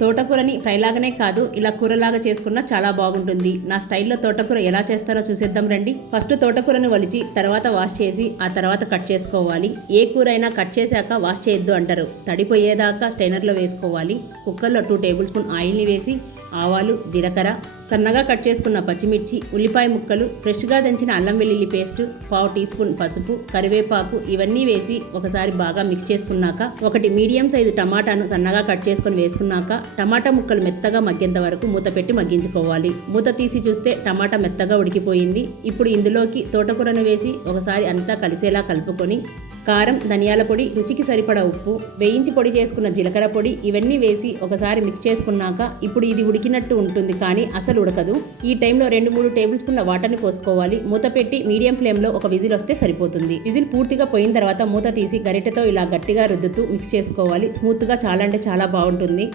తోటకూరని ఫ్రైలాగానే కాదు, ఇలా కూరలాగా చేసుకున్నా చాలా బాగుంటుంది. నా స్టైల్లో తోటకూర ఎలా చేస్తారో చూసేద్దాం రండి. ఫస్ట్ తోటకూరను వలిచి తర్వాత వాష్ చేసి ఆ తర్వాత కట్ చేసుకోవాలి. ఏ కూర అయినా కట్ చేశాక వాష్ చేయొద్దు అంటారు. తడిపోయేదాకా స్టైనర్లో వేసుకోవాలి. కుక్కర్లో 2 టేబుల్ స్పూన్ ఆయిల్ని వేసి ఆవాలు, జీలకర్ర, సన్నగా కట్ చేసుకున్న పచ్చిమిర్చి, ఉల్లిపాయ ముక్కలు, ఫ్రెష్గా దంచిన అల్లం వెల్లుల్లి పేస్టు, 1/2 టీ స్పూన్ పసుపు, కరివేపాకు ఇవన్నీ వేసి ఒకసారి బాగా మిక్స్ చేసుకున్నాక 1 మీడియం సైజు టమాటాను సన్నగా కట్ చేసుకొని వేసుకున్నాక టమాటా ముక్కలు మెత్తగా మగ్గేంత వరకు మూత పెట్టి మగ్గించుకోవాలి. మూత తీసి చూస్తే టమాటా మెత్తగా ఉడికిపోయింది. ఇప్పుడు ఇందులోకి తోటకూరను వేసి ఒకసారి అంతా కలిసేలా కలుపుకొని కారం, ధనియాల పొడి, రుచికి సరిపడా ఉప్పు, వేయించి పొడి చేసుకున్న జీలకర్ర పొడి ఇవన్నీ వేసి ఒకసారి మిక్స్ చేసుకున్నాక ఇప్పుడు ఇది ఉడికినట్టు ఉంటుంది కానీ అసలు ఉడకదు. ఈ టైంలో 2-3 టేబుల్ స్పూన్ల వాటర్ని పోసుకోవాలి. మూత పెట్టి మీడియం ఫ్లేమ్లో ఒక విజిల్ వస్తే సరిపోతుంది. విజిల్ పూర్తిగా పోయిన తర్వాత మూత తీసి గరిటెతో ఇలా గట్టిగా రుద్దుతూ మిక్స్ చేసుకోవాలి. స్మూత్గా చాలా అంటే చాలా బాగుంటుంది.